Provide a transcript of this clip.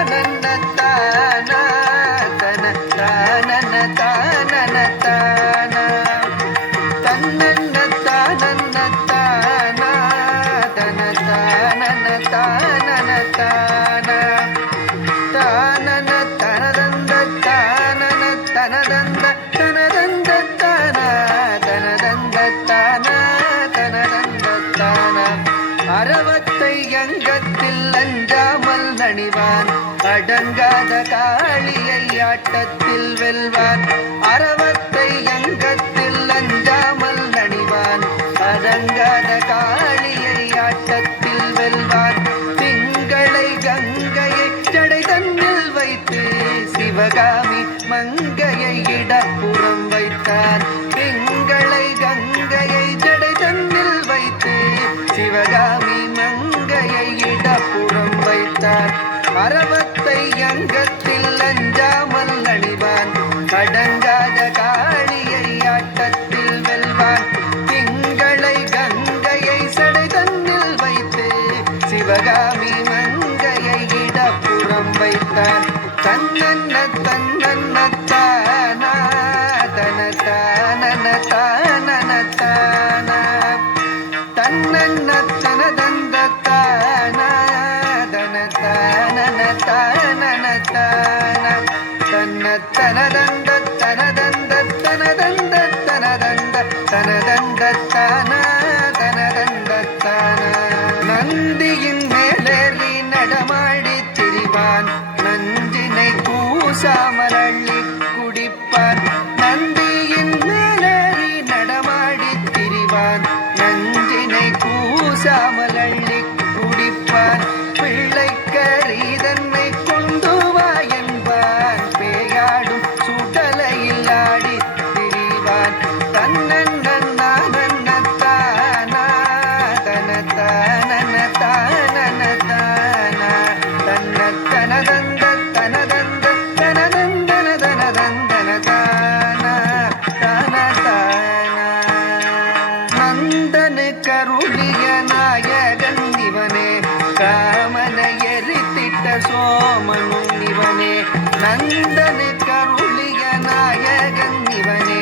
தனதந்த தானன தனதந்த தனதந்த தானா தனதந்த அறவத்தை எங்கத்தில் அஞ்சாமல் நணிவான். அடங்காத காளியை ஆட்டத்தில் வெல்வான். அறவத்தை எங்கத்தில் அஞ்சாமல் நணிவான். அடங்காத காளியை ஆட்டத்தில் வெல்வான். திங்களை கங்கையை ஜடை தன்னில் வைத்து சிவகாமி மங்க வைத்தார் மரபத்தை அங்கத்தில் அஞ்சாமல் அணிவான் கடங்காத காளியை ஆட்டத்தில் வெல்வான். திங்களை கங்கையை சடை தன்னில் வைத்து சிவகாமி மங்கையை இடப்புறம் வைத்தான் தன்னன்ன தன்னன்ன தானா தன தானன தானன தானா. தன்னன்ன தானா தன்ன தனதந்த தனதந்த தனதந்த தனதந்த தனதந்த தானா தனதந்த தானா நந்தியின் மேலேறி நடமாடி திரிவான். நஞ்சினை பூசாமல் அள்ளி குடிப்பான். நந்தியின் மேலேறி நடமாடி திரிவான். நஞ்சினை அள்ளி குடிப்பான். கருளிய நாயகன் இவனே. காமனை எரித்திட்ட சோமனும் இவனே. நந்தனு கருளிய நாயகன் இவனே.